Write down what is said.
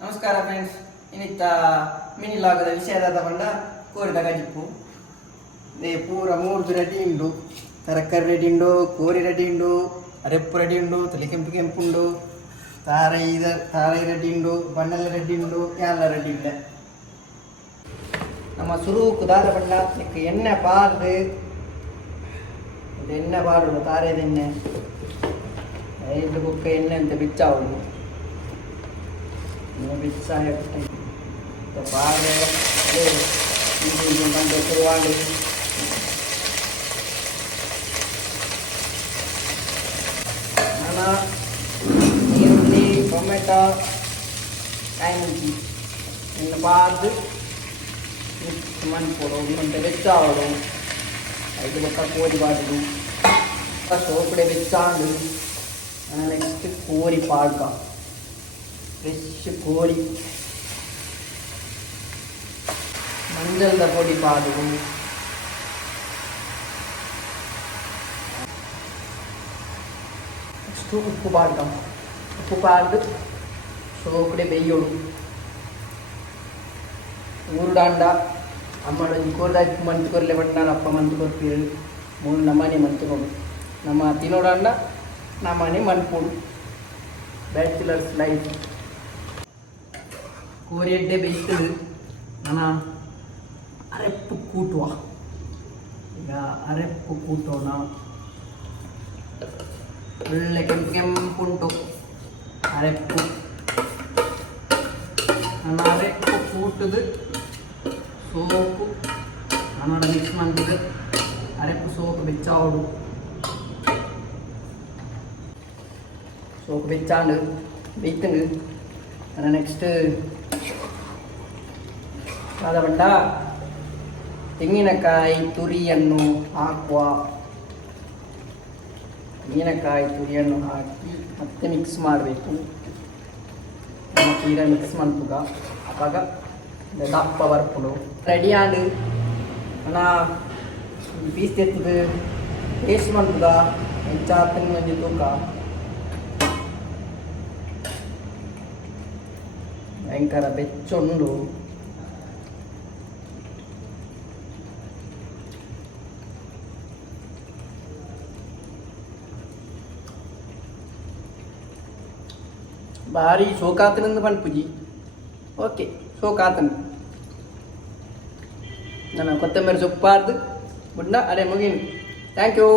ನಮಸ್ಕಾರ friends. ಇನ್ನಿತ್ತ mini ಲಾಗದ ವಿಷಯದ ತಗೊಂಡ ಕೋರಿದ ಗಜಿಪ್ಪು ಪೂರ 3 ರೆಡಿ ಉಂಡು. ತರಕಾರಿ ರೆಡಿ ಉಂಡು, ಕೋರಿ ರೆಡಿ ಉಂಡು, ಅರೆಪ್ಪು ರೆಡಿ ಉಂಡು, ತಲೆ ಕೆಂಪು ಕೆಂಪು ಉಂಡು, ತಾರೈ ರೆಡಿ ಉಂಡು, ಬಣ್ಣೆಲ್ಲ ರೆಡಿ ಉಂಡು, ಎಲ್ಲ ರೆಡಿ ಉಂಡೆ. ನಮ್ಮ ಸುರುಕು ದಾರ ಬಣ್ಣ ಎಣ್ಣೆ ಪಾರ್ದು ಎಣ್ಣೆ ಪಾಡು ತಾರೇದ ಎಣ್ಣೆ 5 ಬುಕ್ಕ ಎಣ್ಣೆ ಅಂತ ಬಿಚ್ಚಾವಳು ಬಿಚ್ಚ ಪಾರೆ ಬಂದು ಶುರುವಾಗಿ ಈರುಳ್ಳಿ ಟೊಮೆಟೊ ಕಾಯಿ ಮುಂಚಿ ಇನ್ನು ಪಾರ್ದು ಮಣ್ಪುಡು ಮತ್ತೆ ಬೆಚ್ಚಾವಡು 5 ಬುಕ್ಕ ಕೋರಿ ಬಾಡುದು ಸೋಪಡೆ ಬೆಚ್ಚಾಂಡು ನೆಕ್ಸ್ಟ್ ಕೋರಿ ಪಾಡ್ಕ ಫ್ರೆಶ್ ಕೋರಿ ಮಂಜಲ್ದ ಪೊಡಿ ಪಾಡುದು ನೆಕ್ಸ್ಟು ಉಪ್ಪು ಪಾಡ್ಕ ಉಪ್ಪು ಪಾಡ್ದು ಸೋಕಡೆ ಬೇಯೋಡು ಊರುಡಾಂಡ ಅಮ್ಮಡೊಂದು ಕೋರ್ದಾಕಿ ಮಂತು ಕೊರ್ಲೆ ಬಟ್ ನಾನು ಅಪ್ಪ ಮಂತು ಕೊರ್ಪೀರು 3 ನಮ್ಮನೆ ಮಂತು ಕೊಡು ನಮ್ಮ ತಿನ್ನೋಡಾಂಡ ನಮ್ಮನೆ ಮನ್ಪುಡು ಬ್ಯಾಚುಲರ್ಸ್ ಲೈಫ್. ಕೋರಿ ಎಡ್ಡೆ ಬೇಯ್ತದೆ ನಾನು ಅರೆಪ್ಪು ಕೂಟುವ. ಈಗ ಅರೆಪ್ಪು ಕೂಟೋಣ. ಒಳ್ಳೆ ಕೆಂಪು ಕೆಂಪುಂಟು ಅರೆಪ್ಪು. ನಾನು ಅರೆಪ್ಪು ಕೂಟದು ಸೋಪು ನಾನು ಮಿಕ್ಸ್ ಮಾಡಿದ್ದು ಅರೆಪ್ಪು ಸೋಪು ಬೆಚ್ಚಾವಡು ಸೋಪು ಬೆಚ್ಚಾಂಡು ಬೇಯ್ತಂಡು ನಾನು ನೆಕ್ಸ್ಟ್ ಆದ ಬಂಡ ತೆಂಗಿನಕಾಯಿ ತುರಿಯನ್ನು ಹಾಕುವ. ತೆಂಗಿನಕಾಯಿ ತುರಿಯನ್ನು ಹಾಕಿ ಮತ್ತೆ ಮಿಕ್ಸ್ ಮಾಡಬೇಕು. ತೀರ ಮಿಕ್ಸ್ ಮಾಡ್ತುಗ ಅವಾಗ ದಪ್ಪ ಬರ್ಪುಡು ರೆಡಿ ಆಡು. ನಾನು ಪೀಸ್ ತೆತ್ತದು ಟೇಸ್ಟ್ ಮಾಡ್ತುಗ ಹೆಚ್ಚಾತಂಗೆ ಮಂದಿ ತೂಕ ಭಯಂಕರ ಬೆಚ್ಚೊಂಡು. ಭಾರಿ ಸೋಕಾತನಿಂದ ಪನ್ಪುಜಿ. ಓಕೆ ಸೋಕಾತನ ನಾನು ಕೊತ್ತಂಬರಿ ಸೊಪ್ಪಾರ್ದು ಬುಡ್ಡ ಅರೆ ಮುಗೀನು. Thank you.